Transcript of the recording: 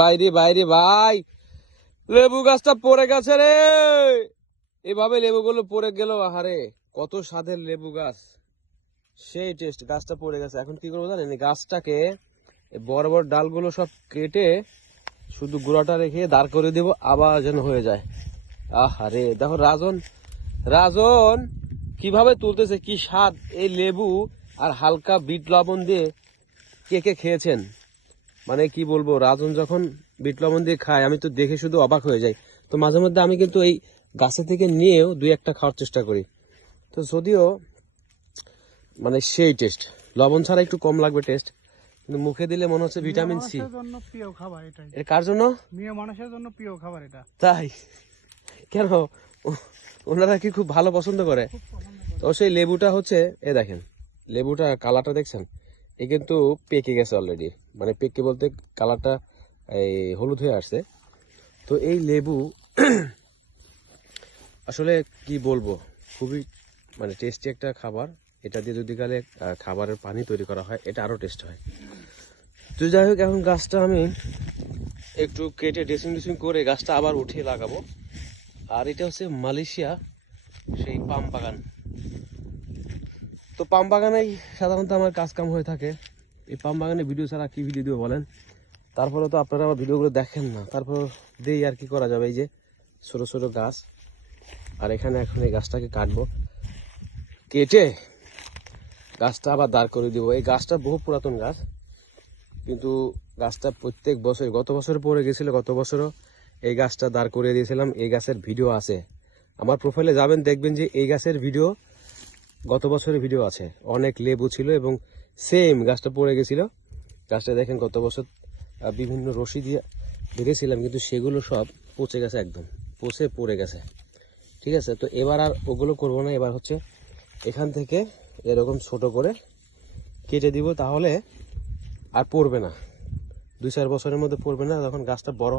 বাইরে বাইরে ভাই, লেবু গাছটা পড়ে গেছে রে। এভাবে লেবুগুলো পড়ে গেল, আহারে কত স্বাদের লেবু গাছ, সেই টেস্ট। গাছটা পড়ে গেছে, এখন কি করবো জানেন, এই গাছটাকে বড় বড় ডালগুলো সব কেটে শুধু গুঁড়াটা রেখে দাঁড় করে দেবো, আবার যেন হয়ে যায়। আহারে দেখো রাজন, রাজন কিভাবে তুলতেছে, কি স্বাদ এই লেবু আর হালকা বিট লবণ দিয়ে। কে কে খেয়েছেন, মানে কি বলবো, রাজন যখন বিট লবণ দিয়ে খায় আমি তো দেখে শুধু অবাক হয়ে যাই। তো মাঝে মধ্যে আমি কিন্তু এই গাছে থেকে নিয়েও দুই একটা খাওয়ার চেষ্টা করি। তো যদিও মানে সেই টেস্ট, লবণ ছাড়া একটু কম লাগবে টেস্ট, কিন্তু মুখে দিলে মনে হচ্ছে ভিটামিন সি। জন্য প্রিয় খাবার এটাই, এর কার জন্য? মেয়ে মানুষের জন্য প্রিয় খাবার এটা। তাই কেন, ওনারা কি খুব ভালো পছন্দ করে? তো সেই লেবুটা হচ্ছে, এ দেখেন লেবুটা কালারটা দেখছেন, এ কিন্তু পেকে গেছে অলরেডি, মানে পেকে বলতে কালারটা এই হলুদ হয়ে আসছে। তো এই লেবু আসলে কি বলবো, খুবই মানে টেস্টি একটা খাবার। এটা দিয়ে যদি কালে খাবারের পানি তৈরি করা হয়, এটা আরো টেস্ট হয়। তো যাই হোক, এখন গাছটা আমি একটু কেটে ড্রেসিং ড্রেসিং করে গাছটা আবার উঠিয়ে লাগাবো। আর এটা হচ্ছে মালয়েশিয়া সেই পাম বাগান। তো পাম বাগানেই সাধারণত আমার কাজ কাম হয়ে থাকে। এই পাম বাগানে ভিডিও ছাড়া কি ভিডিও দিব বলেন? তারপরে তো আপনারা আমার ভিডিওগুলো দেখেন না, তারপর দেই আর কি করা যাবে। এই যে ছোট ছোট গাছ, আর এখানে এখন এই গাছটাকে কাটবো, কেটে গাছটা আবার দাঁড় করে দিব। এই গাছটা বহু পুরাতন গাছ, কিন্তু গাছটা প্রত্যেক বছর, গত বছর পরে গেছিল, গত বছরও এই গাছটা দাঁড় করিয়ে দিয়েছিলাম। এই গাছের ভিডিও আছে আমার প্রোফাইলে, যাবেন দেখবেন যে এই গাছের ভিডিও, গত বছরের ভিডিও আছে। অনেক লেবু ছিল এবং সেম গাছটা পড়ে গেছিল। গাছটা দেখেন গত বছর বিভিন্ন রশি দিয়ে বেঁধেছিলাম, কিন্তু সেগুলো সব পচে গেছে, একদম পচে পড়ে গেছে। ঠিক আছে, তো এবার আর ওগুলো করবো না, এবার হচ্ছে এখান থেকে এরকম ছোট করে কেটে দিব, তাহলে আর পড়বে না, 2-4 বছরের মধ্যে পড়বে না, যখন গাছটা বড়